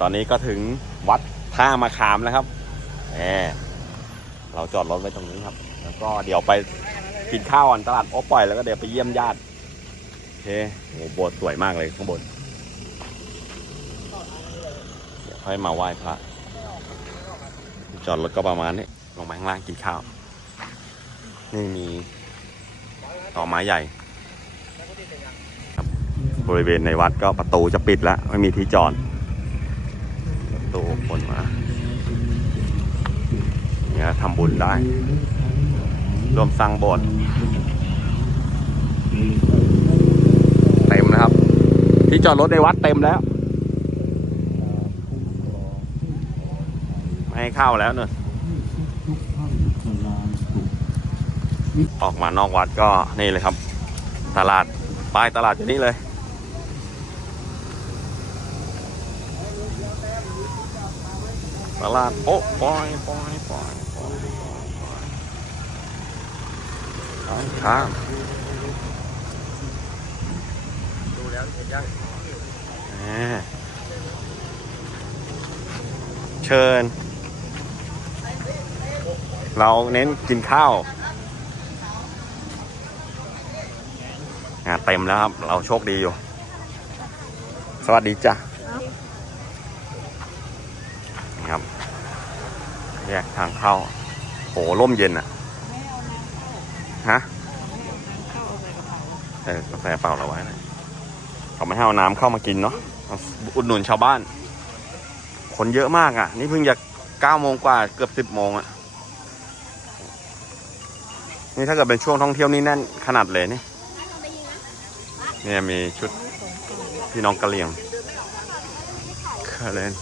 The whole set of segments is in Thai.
ตอนนี้ก็ถึงวัดท่ามาขามแล้วครับแหมเราจอดรถไว้ตรงนี้ครับ แล้วก็เดี๋ยวไปกินข้าวก่อนตลาดโอ้ปล่อยแล้วก็เดี๋ยวไปเยี่ยมญาติโอเคโอ้โหโบสถ์สวยมากเลยข้างบน เดี๋ยวค่อยมาไหว้พระ จอดรถก็ประมาณนี้ ลงไปข้างล่างกินข้าว นี่มีต่อไม้ใหญ่ บริเวณในวัดก็ประตูจะปิดแล้ว ไม่มีที่จอด ตูคนมาเนี่ยทำบุญได้ รวมสร้างโบสถ์เต็มนะครับ ที่จอดรถในวัดเต็มแล้ว ไม่ให้เข้าแล้วเนอะออกมานอกวัดก็นี่เลยครับ ตลาดป้ายตลาดอยู่นี่เลย ตลาดโอ้ปอยปอยปอยปอยปอยปอยข้ามดูแล้วเห็นยังเชิญ เราเน้นกินข้าวงานเต็มแล้วครับ เราโชคดีอยู่ สวัสดีจ้ะนี่ครับ แยกทางเข้าโหร่มเย็นอะฮะเออกาแฟเปล่าเราไว้นะเขาไม่ให้เอาน้ำเข้ามากินเนาะอุดหนุนชาวบ้าน คนเยอะมากอะ นี่เพิ่งจะเก้าโมงกว่าเกือบสิบโมงอะนี่ถ้าเกิดเป็นช่วงท่องเที่ยวนี่แน่นขนาดเลยนี่เนี่ยมีชุดพี่น้องกะเหรี่ยงเคเลน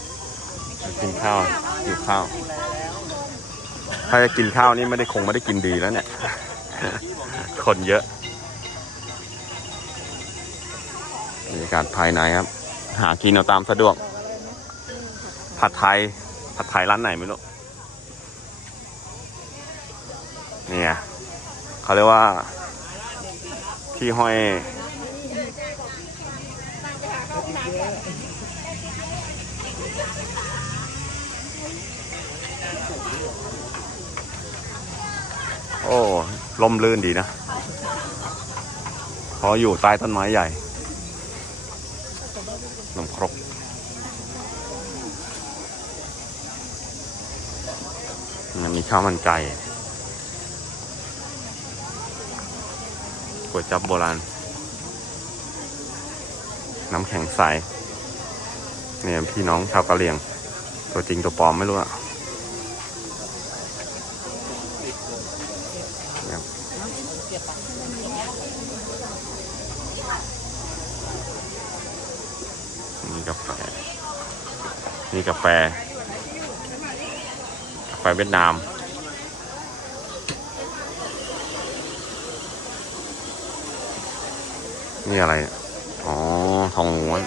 กินข้าวอยู่ข้าว ถ้าจะกินข้าวนี่ไม่ได้คงไม่ได้กินดีแล้วเนี่ย คนเยอะบรรยากาศภายในครับ หากินเอาตามสะดวก ผัดไทย ผัดไทยร้านไหนไม่รู้เนี่ยเขาเรียกว่าพี่ห้อย อ้ลมลื่นดีนะพราะอยู่ใต้ต้นไม้ใหญ่นมครกมีข้าวมันไก่ก๋วยจับโบราณ น้ำแข็งใสเนี่ยพี่น้องชาวกะเหรี่ยง ตัวจริงตัวปลอมไม่รู้อะ กาแฟ นี่กาแฟ กาแฟเวียดนาม นี่อะไร อ๋อ ทองม้วน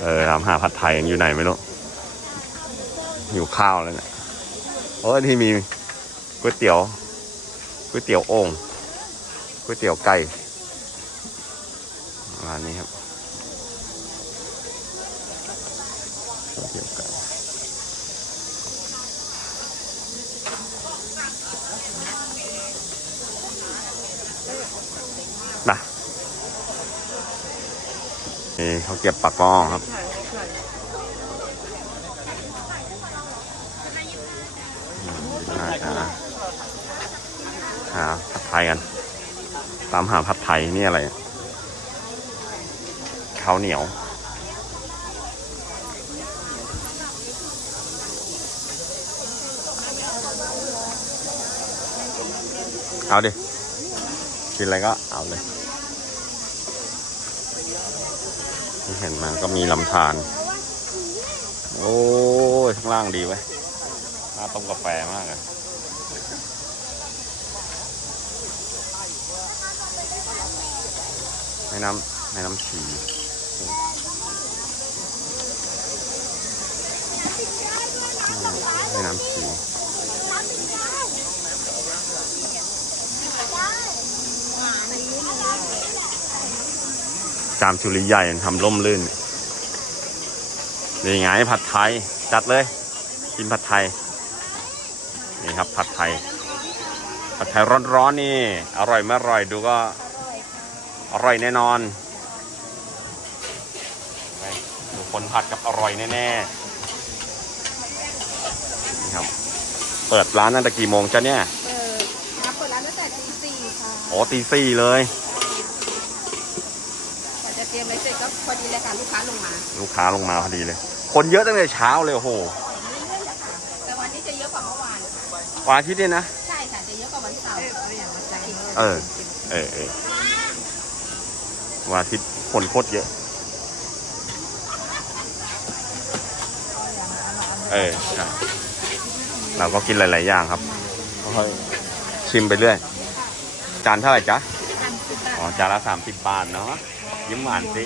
เออถามหาผัดไทยอยู่ไหนไม่รู้ อยู่ข้าวแล้วเนี่ยโอ้ยที่มีก๋วยเตี๋ยวก๋วยเตี๋ยวโอ่ง ก๋วยเตี๋ยวไก่ร้านนี้ครับก๋วยเตี๋ยวไก่นะนี่เขาเก็บปากก้องครับน่าจะหาผัดไทยกัน ตามหาผัดไทยนี่อะไรข้าวเหนียว เอาดิ กินอะไรก็เอาเลยที่เห็นมันก็มีลำธารโอ้ยข้างล่างดีไว้น่าต้มกาแฟมากอะแม่น้ำแม่น้ำฉีแม่น้ำฉีจามจุลีใหญ่ทำร่มรื่นนี่ไงผัดไทย จัดเลย กินผัดไทย นี่ครับผัดไทยผัดไทยร้อนๆนี่ อร่อยไม่อร่อยดูก็ อร่อยแน่นอนไปดูคนผัดกับอร่อยแน่ๆนี่ครับ เปิดร้านตั้งแต่กี่โมงจ้ะเนี่ยเออมาเปิดร้านตั้งแต่ตีสี่ค่ะโอ้ตีสี่เลยกว่าจะเตรียมอะไรเสร็จก็พอดีเลยค่ะลูกค้าลงมาลูกค้าลงมาพอดีเลย คนเยอะตั้งแต่เช้าเลยโอ้โหแต่วันนี้จะเยอะกว่าเมื่อวานวันอาทิตย์เนี่ยนะ ใช่ค่ะจะเยอะกว่าวันเสาร์อย่างวันจันทร์เออเออเออ วันอาทิตย์คนโคตรเยอะ เออใช่เราก็กินหลาย ๆ อย่างครับค่อยๆชิมไปเรื่อย จานเท่าไหร่จ๊ะทำคืออ๋อ จานละสามสิบบาทเนาะ ยิ้มหวานสิ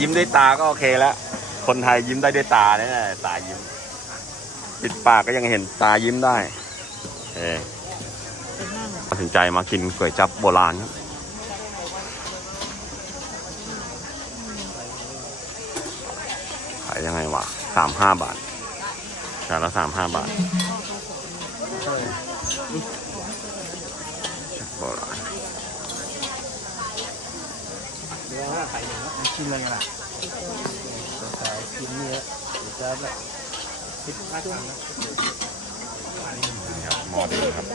ยิ้มด้วยตาก็โอเคแล้ว คนไทยยิ้มได้ด้วยตาเนี่ยตายิ้ม ปิดปากก็ยังเห็นตายิ้มได้ เออตัดสินใจมากินก๋วยจับโบราณครับายยังไงวะสามห้าบาทจานละสามห้าบาทโบราณเดี๋ยวว่าไข่หนึ่งชิมเลยนะใส่กินนี่จะแบบคิดมากกันนะนี่ครับหมอดินครับ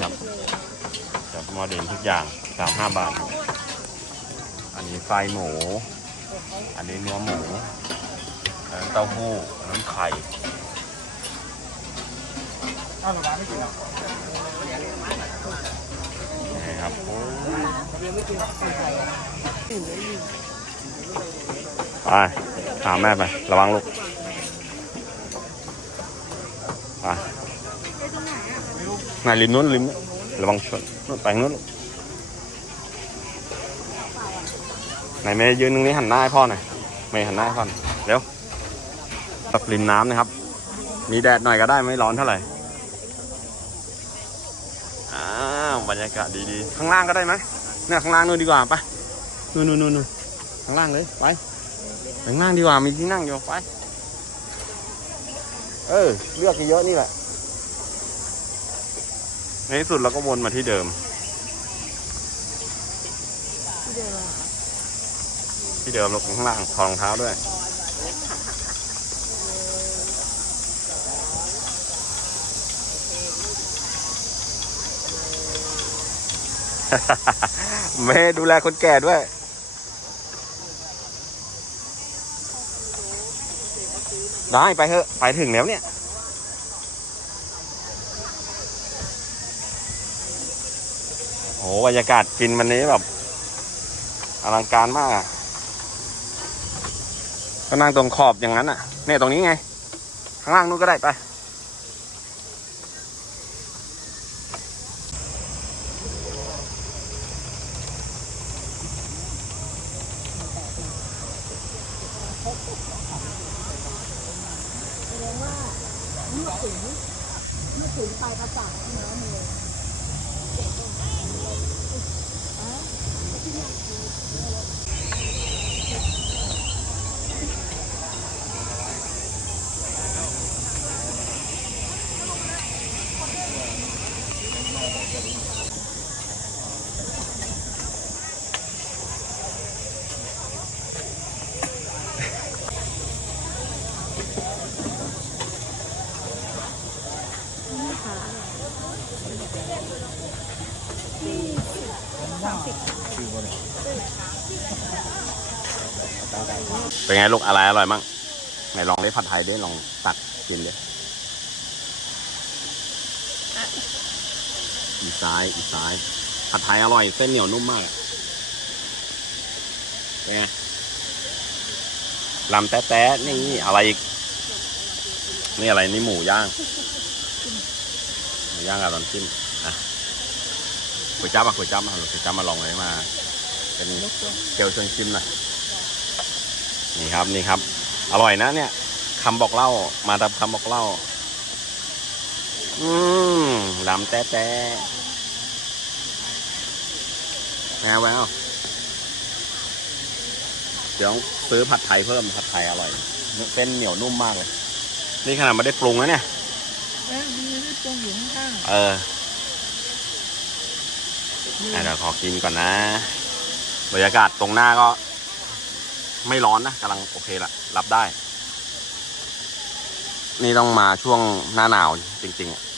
ครับครับหม้อดินทุกอย่างสามห้าบาท รายหมู อันนี้เนื้อหมูอันนั้นเต้าหู้อันนั้นไข่อ้าวร้านไม่กินอะนี่ครับโอ้ไปหาแม่ไประวังลูกไปไหนริมนู้นริมนู้นระวังชนนู้นไปนู้นลูก ไหนเมย์ยืนตรงนี้หันหน้าให้พ่อหน่อยเมย์หันหน้าให้พ่อหน่อยเร็วแบบริมน้ำนะครับ มีแดดหน่อยก็ได้ไม่ร้อนเท่าไหร่อ้าวบรรยากาศดีๆ ข้างล่างก็ได้ไหมเนี่ยข้างล่างนู่นดีกว่าไปนู่นนู่นนู่นข้างล่างเลยไปข้างล่างดีกว่ามีที่นั่งอยู่ไปเออเลือกเยอะนี่แหละในที่สุดเราก็วนมาที่เดิม ที่เดิมลงข้างล่างถอดรองเท้าด้วยเมย์ดูแลคนแก่ด้วย ได้ไปเถอะ ไปถึงแล้วเนี่ย โอ้โหบรรยากาศกินวันนี้แบบ อลังการมากอะ ก็นั่งตรงขอบอย่างนั้นอะเนี่ยตรงนี้ไง ข้างล่างนู้นก็ได้ไป เป็นไงลูกอะไรอร่อยมั่งไหนลองได้ผัดไทยได้ลองตัดกินเลยอีซ้ายอีซ้าย ผัดไทยอร่อยเส้นเหนียวนุ่มมากเป็นไงลำแต๊ะๆนี่อะไรอีกนี่อะไรนี่หมูย่างหมูย่างกับน้ำจิ้มอะก๋วยจั๊บอะก๋วยจั๊บมาก๋วยจั๊บมาลองเลยมา เป็นเกลียวเชิงชิมหน่อย นี่ครับนี่ครับ อร่อยนะเนี่ยคำบอกเล่ามาตามคำบอกเล่า อืมลำแต๊ะแต๊ะแง่แววเดี๋ยวซื้อผัดไทยเพิ่มผัดไทยอร่อยเส้นเหนียวนุ่มมากเลย นี่ขนาดไม่ได้ปรุงนะเนี่ยเออมีนี่ปรุงอยู่ข้างเอออะเดี๋ยวขอกินก่อนนะ บรรยากาศตรงหน้าก็ ไม่ร้อนนะกำลังโอเคละรับได้ นี่ต้องมาช่วงหน้าหนาวจริงๆ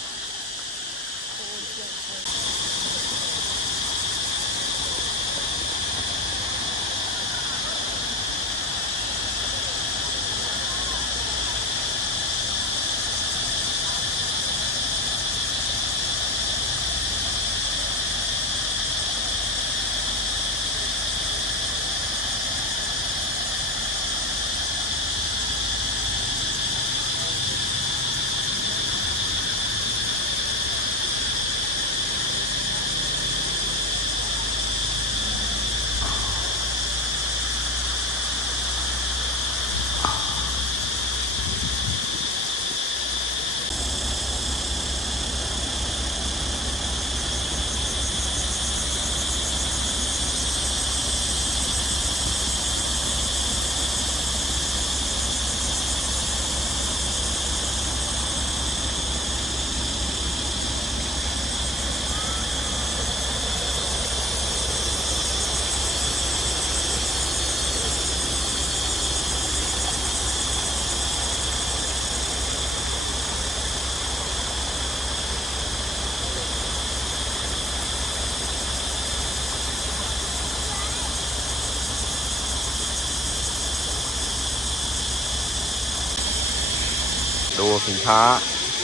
สินค้า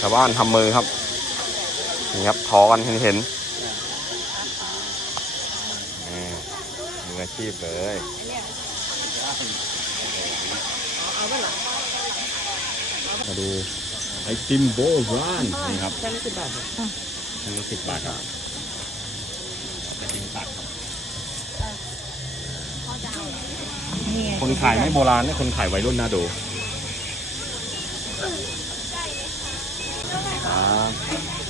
ชาวบ้านทำมือครับนี่ครับทอกันเห็นเห็นๆนี่มืออาชีพเลยมาดูไอติมโบราณนี่ครับๆแค่ละสิบบาททั้งละสิบบาทครับไอติมตัดครับนี่ไงคนขายไม่โบราณนะคนขายวัยรุ่นน่าดู ครับ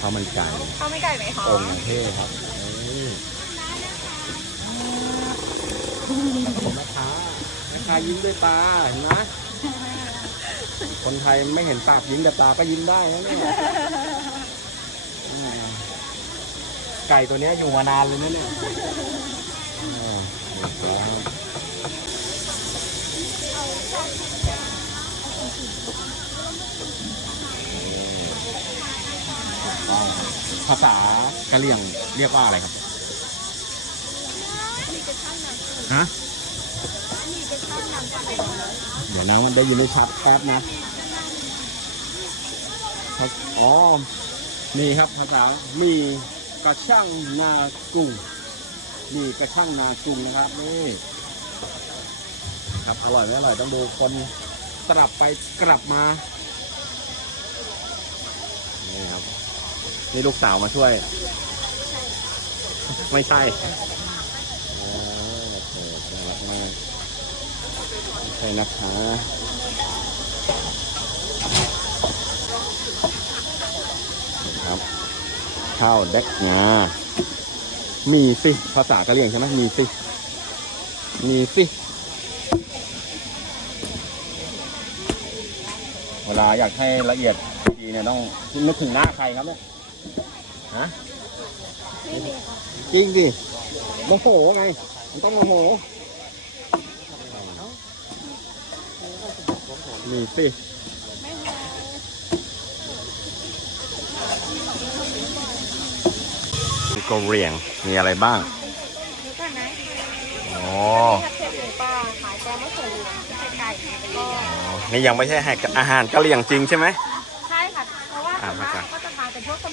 ข้าวมันไก่ข้าวไม่ไก่ไหมคะองค์เท่ครับนี่ผมแม่ค้าแม่ค้ายิ้มด้วยตาเห็นไหมคนไทยไม่เห็นปากยิ้มแต่ตาก็ยิ้มได้นะเนี่ยอืมไก่ตัวเนี้ยอยู่มานานเลยนะเนี่ยอ่าเรียบร้อย ภาษากะเหรี่ยงเรียกว่าอะไรครับ ฮะ เดี๋ยวนะมันได้ยินไม่ชัดแป๊บนะอ๋อ นี่ครับภาษา มีกระช่างนากุ้ง มีกระช่างนากุ้งนะครับนี่ครับอร่อยไม่อร่อยต้องดูคนกลับไปกลับมา นี่ครับ นี่ลูกสาวมาช่วย ไม่ใช่อ๋อโอเคน่ารักมากไม่ใช่นะคะครับ ข้าวแดกงามีสิ ภาษากะเหรี่ยงใช่ไหมมีสิ มีสิเวลาอยากให้ละเอียดดีเนี่ยต้องนึกถึงหน้าใครครับเนี่ย ฮะจริงดิโมโหไง มันต้องโมโหมีสิมีกะเหรี่ยง มีอะไรบ้างดูก่อนนะอ๋อเชฟหมูป่าขายแกงมะเขือเหลืองไข่ไก่ก็นี่ยังไม่ใช่อาหารกะเหรี่ยงจริงใช่ไหม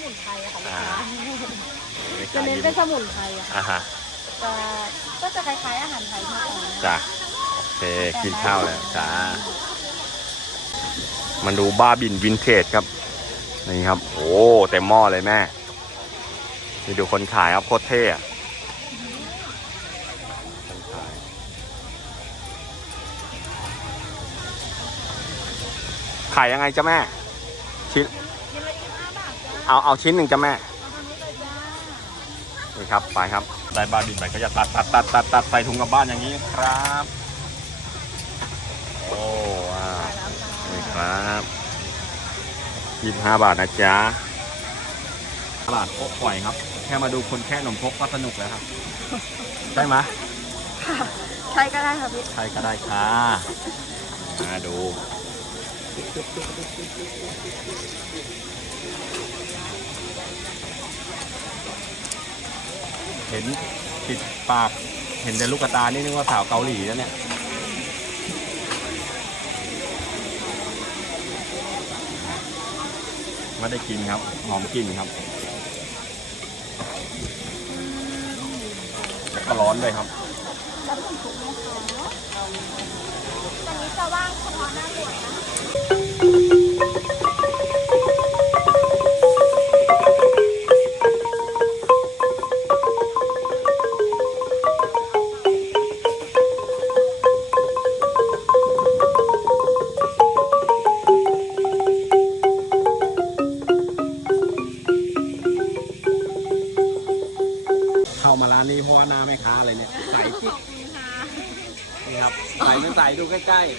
มุนไพรอะค่ะลูกอ่าค้าไม่จะใช่เน้นยิ้มเป็นสมุนไพรอะค่ะอ่าฮะจะก็จะคล้ายๆอาหารไทยทั่วไปจ้ะโอเคกินข้าวแล้วจ้ามันดูบ้าบินวินเทจครับ นี่ครับ โอ้เต็มหม้อเลยแม่นี่ดูคนขายครับโคตรเท่อะคนขายขายยังไงจ้ะแม่ชิ้น เอาเอาชิ้นหนึ่งจ้ะแม่เอาทางนี้เลยจ้านี่ครับไปครับได้บาดินไปก็จะตัดตัดตัดตัดตัดใส่ถุงกลับบ้านอย่างนี้ครับโอ้ว้าวนี่ครับยี่สิบห้าบาทนะจ๊ะตลาดโคกไข่ครับ แค่มาดูคนแค่นมพกก็สนุกแล้วครับได้ไหมใช่ก็ได้ค่ะพี่ใครก็ได้ค่ะมาดู เห็นปิดปาก เห็นแต่ลูกกระตานี่นึกว่าสาวเกาหลีแล้วเนี่ยไม่ได้กินครับ หอมกลิ่นครับ แล้วก็ร้อนเลยครับตอนนี้จะว่างเฉพาะหน้าบวชนะ ใสดูใกล้ๆ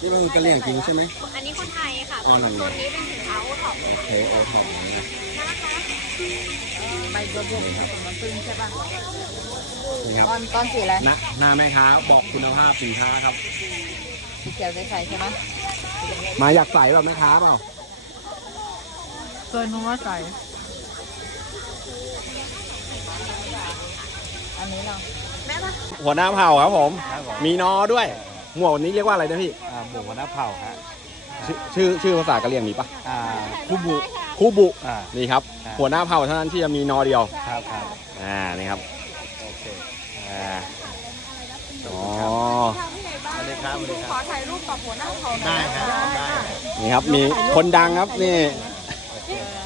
นี่มันคือกระเหลี่ยงจริงใช่ไหม อันนี้คนไทยค่ะอ๋อนั่นไง ตัวนี้เป็นสินค้าโอท็อปโอเคโอทอปนะใบบัวบกผสมน้ำผึ้งใช่ป่ะนี่ครับก้อนก้อนสีอะไรหน้าหน้าแม่ค้าบอกคุณภาพสินค้าครับ สีเขียวใสๆใช่ไหมมาอยากใส่แบบแม่ค้าเปล่า เกินคำว่าใสอันนี้เราแม่ปะ หัวหน้าเผ่าครับผม ครับผมมีนอด้วย หมวกนี้เรียกว่าอะไรนะพี่ อ่าหมูน้ำเผาฮะชื่อชื่อชื่อภาษากะเหรี่ยงมีปะอ่าคุบุคูบุ อ่า นี่ครับ ครับ หัวหน้าเผ่าเท่านั้นที่จะมีนอเดียว ครับครับอ่า นี่ครับ โอเค อ่า อ๋อ สวัสดีครับสวัสดีคขอรับถ่ายรูปกับหัวหน้าเขาหน่ได้อยครับได้ครับนี่ครับ มีคนดังครับ นี่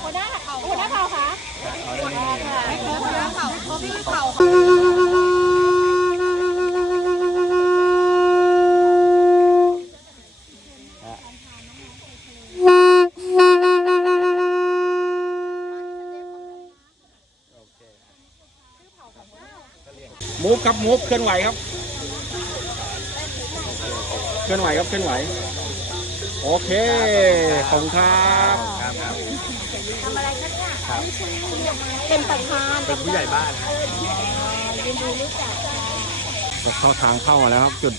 หัวหน้าเขาหัวหน้าเขาคะเอาได้นี่นี่หัวหน้าเขาเขาพี่เขามูฟครั มูฟเคลื่อนไหวครับ เคลื่อนไหวครับ เคลื่อนไหว โอเค ขอบคุณครับครับครับ ทำอะไรกันเนี่ยเป็นประธานเป็นผู้ใหญ่บ้านยินดีรู้จักค่ะเข้าทางเข้ามาแล้วครับ จุด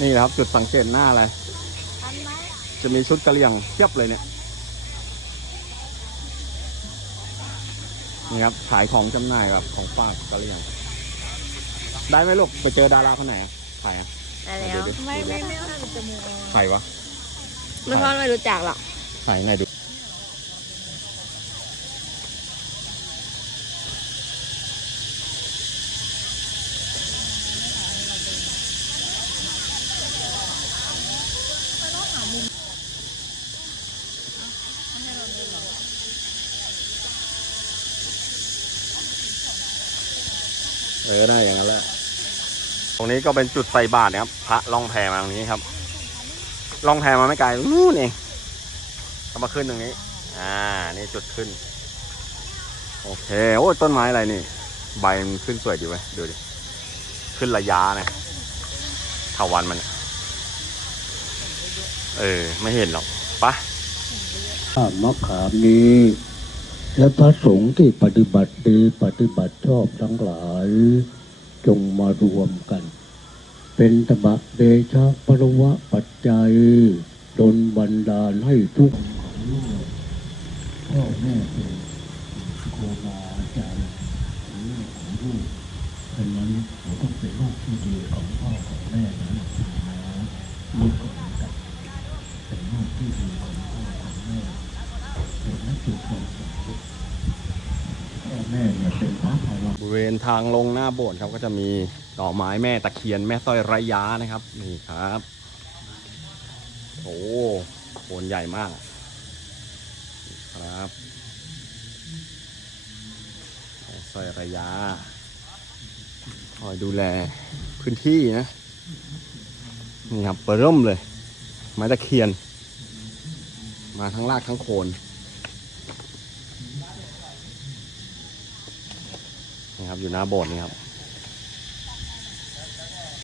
นี่แหละครับ จุดสังเกตหน้าอะไร ทันไหมจะมีชุดกะเหรี่ยงเทียบเลยเนี่ย นี่ครับขายของจำหน่ายแบบของฝากกะเหรี่ยง ได้ไหมลูกไปเจอดาราคนไหนอะขายอะได้แล้ว ไม่ไม่ไม่ว่าจะมูใครวะ ไม่พ่อไม่รู้จักหรอกขายไหนดู เออได้อย่างนั้นแหละ ตรง นี้ก็เป็นจุดใส่บาตรนะครับ พระล่องแพมาตรงนี้ครับ ล่องแพมาไม่ไกลนู่นเองก็มาขึ้นตรงนี้ อ่า นี่จุดขึ้น โอเค โอ้ต้นไม้อะไรนี่ ใบมันขึ้นสวยดีเว้ดูดิ ขึ้นระยะนะเถาวันมัน เออ ไม่เห็นหรอกปะข้ามะขามนี้ และพระสงฆ์ที่ปฏิบัติดีปฏิบัติชอบทั้งหลาย จงมารวมกัน เป็นตบะเดชะปรวะปัจจัยดนบันดาลให้ทุกของลูกพ่อแม่เป็นครูบาอาจารย์เป็นลูกของลูกฉะนั้นเราต้องเป็นลูกที่ดีของพ่อของแม่นะลูกก็เหมือนกันเป็นลูกที่ดีของพ่อของแม่เป็นนักจุดความสำเร็จพ่อแม่ บริเวณทางลงหน้าโบสถ์ครับก็จะมีดอไม้แม่ตะเคียนแม่สร้อยระยะนะครับ นี่ครับโอ้โคนใหญ่มากครับแม่สร้อยระยะคอยดูแลพื้นที่นะนี่ครับเปิ่มเลย ไม้ตะเคียน มาทั้งรากทั้งโคน ครับอยู่หน้าโบสถ์นี่ครับ